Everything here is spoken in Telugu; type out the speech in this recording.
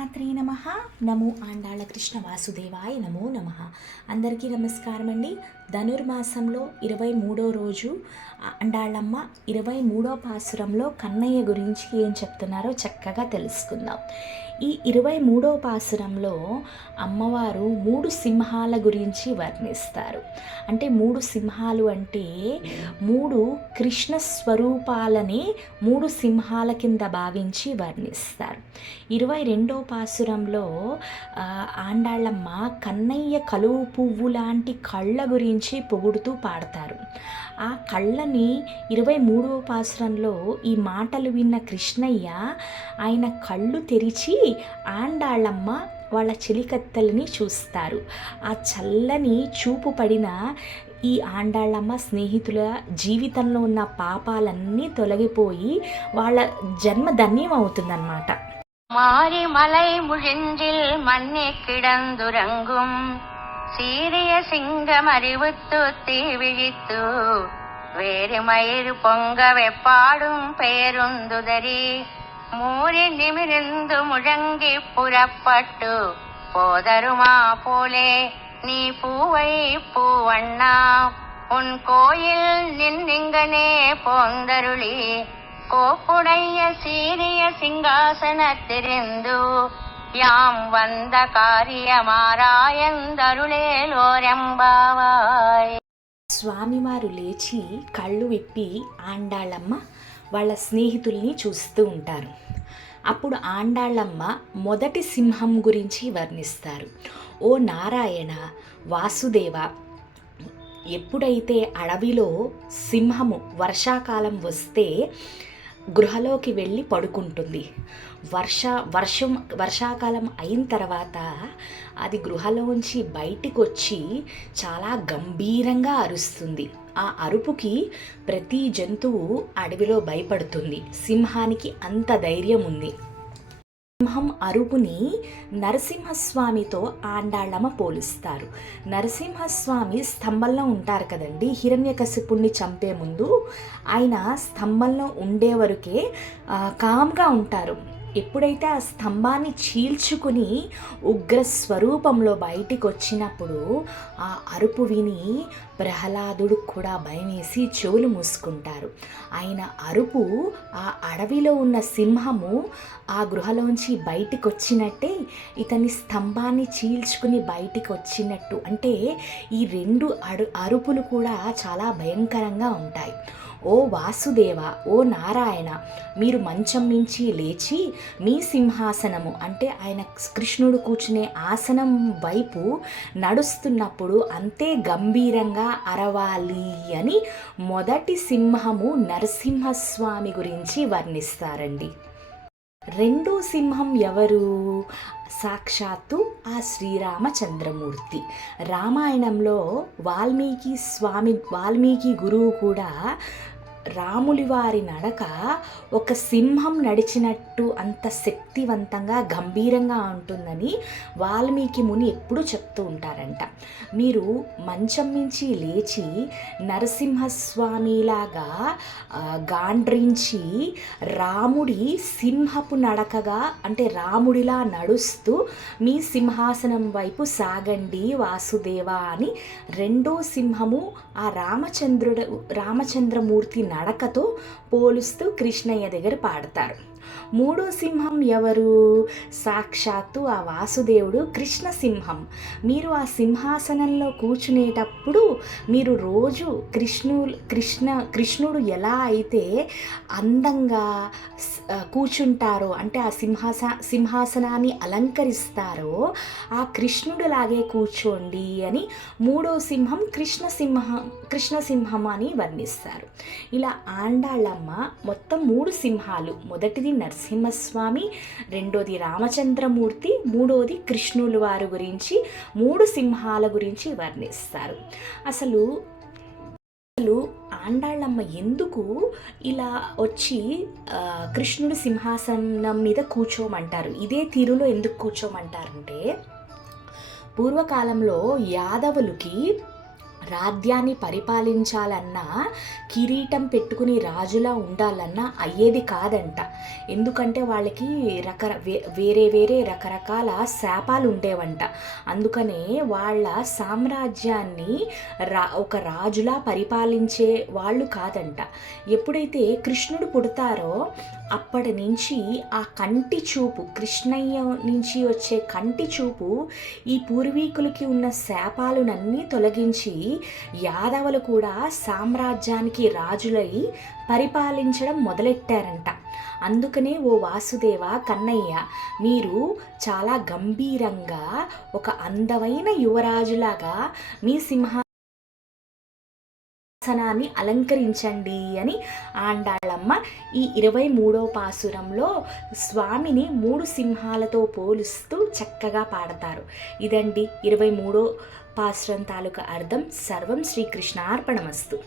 శ్రీమాత్రే నమ. నమో ఆండాళ కృష్ణ వాసుదేవాయ నమో నమ. అందరికీ నమస్కారం అండి ధనుర్మాసంలో ఇరవై మూడో రోజు అండాళ్ళమ్మ ఇరవై మూడో పాసురంలో కన్నయ్య గురించి ఏం చెప్తున్నారో చక్కగా తెలుసుకుందాం. ఈ ఇరవై మూడో పాసురంలో అమ్మవారు మూడు సింహాల గురించి వర్ణిస్తారు. అంటే మూడు సింహాలు అంటే మూడు కృష్ణ స్వరూపాలని మూడు సింహాల కింద భావించి వర్ణిస్తారు. ఇరవై రెండో పాసురంలో ఆండాళ్ళమ్మ కన్నయ్య కలువు పువ్వు లాంటి కళ్ళ గురించి పొగుడుతూ పాడతారు. ఆ కళ్ళని ఇరవై మూడవ పాసురంలో ఈ మాటలు విన్న కృష్ణయ్య ఆయన కళ్ళు తెరిచి ఆండాళ్ళమ్మ వాళ్ళ చెలికత్తెలని చూస్తారు. ఆ చల్లని చూపు పడిన ఈ ఆండాళ్ళమ్మ స్నేహితుల జీవితంలో ఉన్న పాపాలన్నీ తొలగిపోయి వాళ్ళ జన్మ ధన్యం అవుతుందన్నమాట மாறி மலை முழிஞ்சில் மண்ணே கிடந்துறங்கும். சீரிய சிங்கம் அறிவுத்து தீ விழித்து வேறு மயிர் பொங்க வெப்பாடும் பேருந்துதறி. மூறி நிமிர்ந்து முழங்கி புறப்பட்டு போதருமா போலே நீ பூவை பூவண்ணா உன் கோயில் நின்னிங்கனே போந்தருளி. கோப்புடைய சீரிய சிங்காசனத்திருந்து யாம் வந்த காரியமாராயந்தருளேலோரெம்பாவாய் స్వామివారు లేచి కళ్ళు విప్పి ఆండాళ్ళమ్మ వాళ్ళ స్నేహితుల్ని చూస్తూ ఉంటారు అప్పుడు ఆండాళ్ళమ్మ మొదటి సింహం గురించి వర్ణిస్తారు ఓ నారాయణ వాసుదేవ ఎప్పుడైతే అడవిలో సింహము వర్షాకాలం వస్తే గృహలోకి వెళ్ళి పడుకుంటుంది. వర్ష వర్షం వర్షాకాలం అయిన తర్వాత అది గృహలోంచి బయటికి వచ్చి చాలా గంభీరంగా అరుస్తుంది. ఆ అరుపుకి ప్రతి జంతువు అడవిలో భయపడుతుంది. సింహానికి అంత ధైర్యం ఉంది సింహం అరుపుని నరసింహస్వామితో ఆండాళ్ళమ్మ పోలుస్తారు. నరసింహస్వామి స్తంభంలో ఉంటారు కదండి. హిరణ్యకశిపుణ్ణి చంపే ముందు ఆయన స్తంభంలో ఉండే వరకే కామ్గా ఉంటారు. ఎప్పుడైతే ఆ స్తంభాన్ని చీల్చుకుని ఉగ్ర స్వరూపంలో బయటికి వచ్చినప్పుడు ఆ అరుపు విని ప్రహ్లాదుడు కూడా భయమేసి చెవులు మూసుకుంటారు. ఆయన అరుపు ఆ అడవిలో ఉన్న సింహము ఆ గృహలోంచి బయటికి వచ్చినట్టే ఇతని స్తంభాన్ని చీల్చుకుని బయటికి వచ్చినట్టు అంటే ఈ రెండు అడు అరుపులు కూడా చాలా భయంకరంగా ఉంటాయి. ఓ వాసుదేవ ఓ నారాయణ మీరు మంచం నుంచి లేచి మీ సింహాసనము అంటే ఆయన కృష్ణుడు కూర్చునే ఆసనం వైపు నడుస్తున్నప్పుడు అంతే గంభీరంగా అరవాలి అని మొదటి సింహము నరసింహస్వామి గురించి వర్ణిస్తారండి. రెండో సింహం ఎవరు? సాక్షాత్తు ఆ శ్రీరామచంద్రమూర్తి. రామాయణంలో వాల్మీకి స్వామి వాల్మీకి గురువు కూడా రాములి వారి నడక ఒక సింహం నడిచినట్టు అంత శక్తివంతంగా గంభీరంగా ఉంటుందని వాల్మీకి ముని ఎప్పుడూ చెప్తూ ఉంటారంట. మీరు మంచం నుంచి లేచి నరసింహస్వామిలాగా గాండ్రించి రాముడి సింహపు నడకగా అంటే రాముడిలా నడుస్తూ మీ సింహాసనం వైపు సాగండి వాసుదేవ అని రెండో సింహము ఆ రామచంద్రుడు రామచంద్రమూర్తి నడకతో పోలుస్తూ కృష్ణయ్య దగ్గర పాడతారు. మూడో సింహం ఎవరు? సాక్షాత్తు ఆ వాసుదేవుడు కృష్ణసింహం. మీరు ఆ సింహాసనంలో కూర్చునేటప్పుడు మీరు రోజు కృష్ణు కృష్ణ కృష్ణుడు ఎలా అయితే అందంగా కూర్చుంటారో అంటే ఆ సింహాస సింహాసనాన్ని అలంకరిస్తారో ఆ కృష్ణుడిలాగే కూర్చోండి అని మూడో సింహం కృష్ణసింహ కృష్ణసింహం అని వర్ణిస్తారు. ఇలా ఆండాళ్ళమ్మ మొత్తం మూడు సింహాలు. మొదటిది నరసింహస్వామి రెండోది రామచంద్రమూర్తి మూడోది కృష్ణుల వారి గురించి మూడు సింహాల గురించి వర్ణిస్తారు. అసలు అసలు ఆండాళ్ళమ్మ ఎందుకు ఇలా వచ్చి కృష్ణుడు కృష్ణుడి సింహాసనం మీద కూర్చోమంటారు? ఇదే తీరులో ఎందుకు కూర్చోమంటారంటే పూర్వకాలంలో యాదవులకి రాజ్యాన్ని పరిపాలించాలన్నా కిరీటం పెట్టుకుని రాజులా ఉండాలన్నా అయ్యేది కాదంట. ఎందుకంటే వాళ్ళకి రకర వే- వేరే వేరే రకరకాల శాపాలు ఉండేవంట. అందుకనే వాళ్ళ సామ్రాజ్యాన్ని రా ఒక రాజులా పరిపాలించే వాళ్ళు కాదంట. ఎప్పుడైతే కృష్ణుడు పుడతారో అప్పటి నుంచి ఆ కంటి చూపు కృష్ణయ్య నుంచి వచ్చే కంటి చూపు ఈ పూర్వీకులకి ఉన్న శాపాలనన్నీ తొలగించి యాదవులు కూడా సామ్రాజ్యానికి రాజులై పరిపాలించడం మొదలెట్టారంట. అందుకనే ఓ వాసుదేవ కన్నయ్య మీరు చాలా గంభీరంగా ఒక అందమైన యువరాజులాగా మీ సింహ సనాన్ని అలంకరించండి అని ఆండాళ్ళమ్మ ఈ ఇరవై మూడో పాసురంలో స్వామిని మూడు సింహాలతో పోలుస్తూ చక్కగా పాడతారు. ఇదండి ఇరవై మూడో పాసురం తాలూకా అర్థం. సర్వం శ్రీకృష్ణార్పణమస్తు